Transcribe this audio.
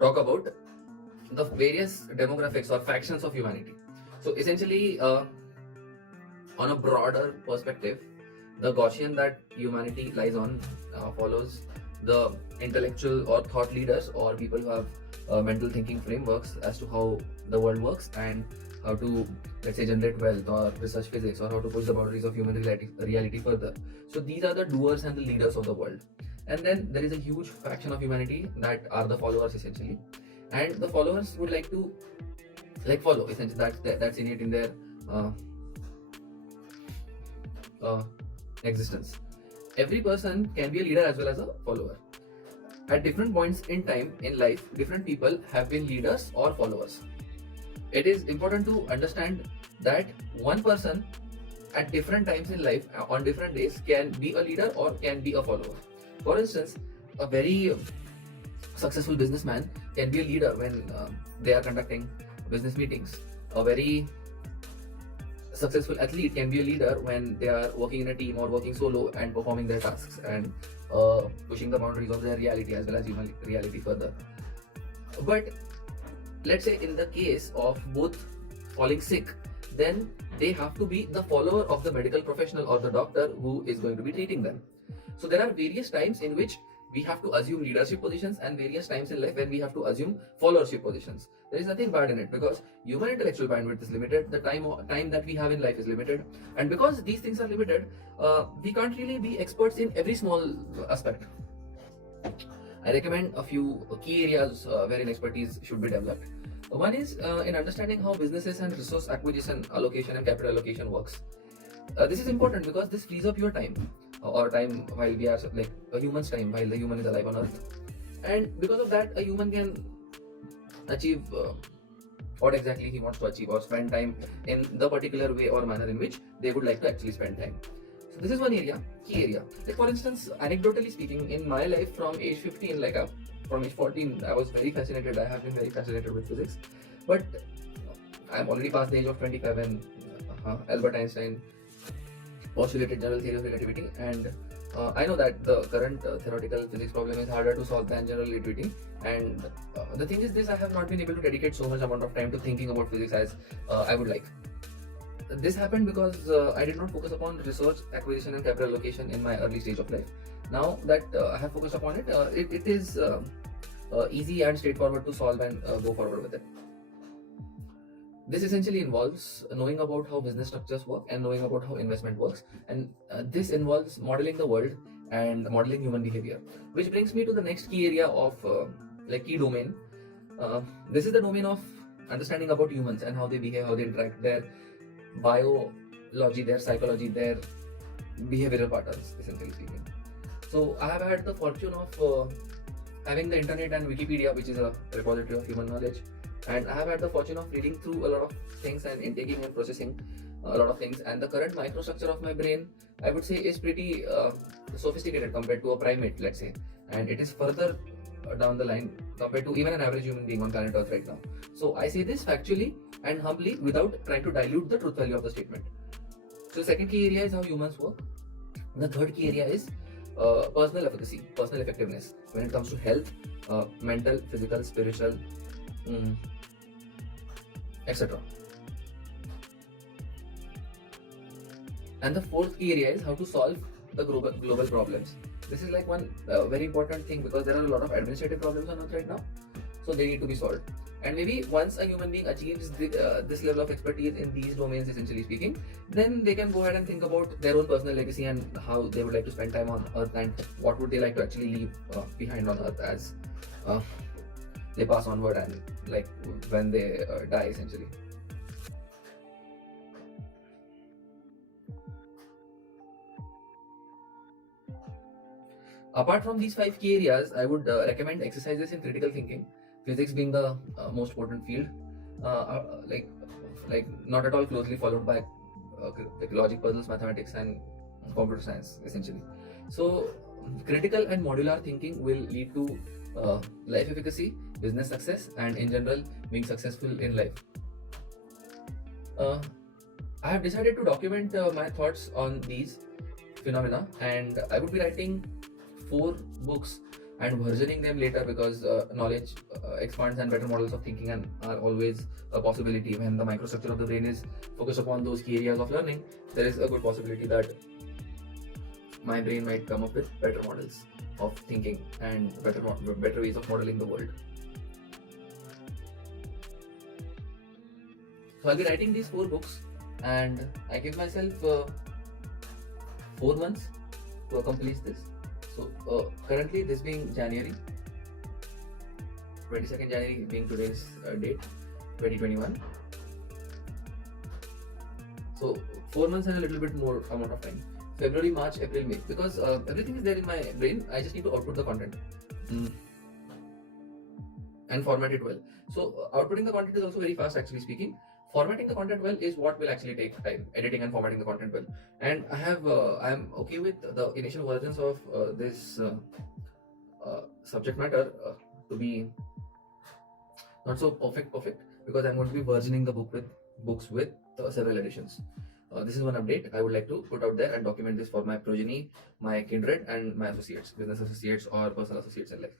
talk about the various demographics or factions of humanity. So essentially, on a broader perspective, the Gaussian that humanity lies on follows the intellectual or thought leaders or people who have mental thinking frameworks as to how the world works and how to, let's say, generate wealth or research physics or how to push the boundaries of human reality further. So these are the doers and the leaders of the world. And then there is a huge faction of humanity that are the followers essentially, and the followers would like to follow essentially. That's innate in their uh, uh, existence. Every person can be a leader as well as a follower. At different points in time in life, different people have been leaders or followers. It is important to understand that one person at different times in life on different days can be a leader or can be a follower. For instance, a very successful businessman can be a leader when they are conducting business meetings. A very successful athlete can be a leader when they are working in a team or working solo and performing their tasks and pushing the boundaries of their reality as well as human reality further. But let's say in the case of both falling sick, then they have to be the follower of the medical professional or the doctor who is going to be treating them. So there are various times in which we have to assume leadership positions and various times in life when we have to assume followership positions. There is nothing bad in it because human intellectual bandwidth is limited, the time that we have in life is limited, and because these things are limited, we can't really be experts in every small aspect. I recommend a few key areas wherein expertise should be developed. One is in understanding how businesses and resource acquisition, allocation, and capital allocation works. This is important because this frees up your time or time while we are like a human's time while the human is alive on earth, and because of that a human can achieve what exactly he wants to achieve or spend time in the particular way or manner in which they would like to actually spend time. So this is one area, key area. Like for instance, anecdotally speaking, in my life from age 15, from age 14, I was very fascinated. I have been very fascinated with physics, but I'm already past the age of 25 when Albert Einstein postulated general theory of relativity, and I know that the current theoretical physics problem is harder to solve than general relativity. And the thing is this, I have not been able to dedicate so much amount of time to thinking about physics as I would like. This happened because I did not focus upon research, acquisition, and capital allocation in my early stage of life. Now that I have focused upon it, it is easy and straightforward to solve and go forward with it. This essentially involves knowing about how business structures work and knowing about how investment works, and this involves modeling the world and modeling human behavior, which brings me to the next key area of key domain. This is the domain of understanding about humans and how they behave, how they interact, their biology, their psychology, their behavioral patterns, essentially speaking. So I have had the fortune of having the internet and Wikipedia, which is a repository of human knowledge, and I have had the fortune of reading through a lot of things and intaking and processing a lot of things. And the current microstructure of my brain, I would say, is pretty sophisticated compared to a primate, let's say, and it is further down the line compared to even an average human being on planet Earth right now. So I say this factually and humbly without trying to dilute the truth value of the statement. So the second key area is how humans work. The third key area is personal efficacy, personal effectiveness when it comes to health, mental, physical, spiritual, etc. And the fourth key area is how to solve the global problems. This is like one very important thing because there are a lot of administrative problems on earth right now, so they need to be solved. And maybe once a human being achieves this level of expertise in these domains, essentially speaking, then they can go ahead and think about their own personal legacy and how they would like to spend time on earth and what would they like to actually leave behind on earth as they pass onward and like when they die, essentially. Apart from these five key areas, I would recommend exercises in critical thinking, physics being the most important field, like not at all closely followed by like logic puzzles, mathematics, and computer science, essentially. So critical and modular thinking will lead to life efficacy, business success, and in general being successful in life. I have decided to document my thoughts on these phenomena, and I would be writing 4 books and versioning them later, because knowledge expands and better models of thinking and are always a possibility. When the microstructure of the brain is focused upon those key areas of learning, there is a good possibility that my brain might come up with better models of thinking and better ways of modeling the world. So I'll be writing these 4 books, and I give myself 4 months to accomplish this. So currently, this being January, 22nd January being today's date, 2021. So 4 months and a little bit more amount of time. February, March, April, May. Because everything is there in my brain. I just need to output the content and format it well. So outputting the content is also very fast, actually speaking. Formatting the content well is what will actually take time. Editing and formatting the content well. And I'm okay with the initial versions of this subject matter to be not so perfect, because I'm going to be versioning the books with several editions. This is one update I would like to put out there and document this for my progeny, my kindred, and my associates, business associates or personal associates in life.